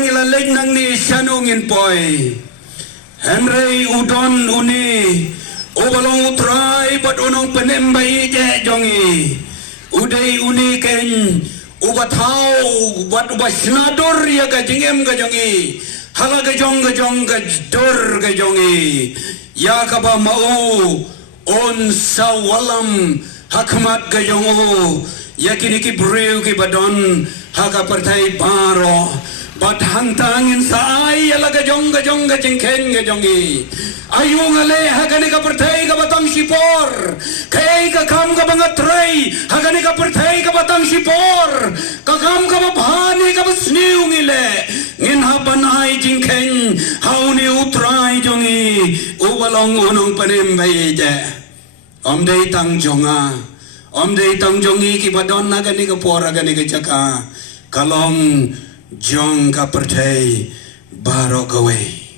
nang ilalek nang ni sanungin poi Henry udon uni ubalong utrai bat unong penembai je jongi udai uni ken ubatau bat ubasnadur ya ga jingem ga jongi hala ga jong ga dur ga jongi ya ka ba mau on sawalam hakmat ga jongo yakini ki breu ki badon haka partai baro bat hangtangin sai ala ga jong ga jingken ga jongi ayung ale hagani ka partai ka batang sipor kay ka kam ka bangatray hagani ka partai ka batang sipor ka kam ka babhani ka basniung ile ngin habanay jingken hauni utray jongi ubalong unong panembay je omday tang jonga omday tang jongi ki badon nagani ka por agani ka jaka kalong jong ka partai baro gawe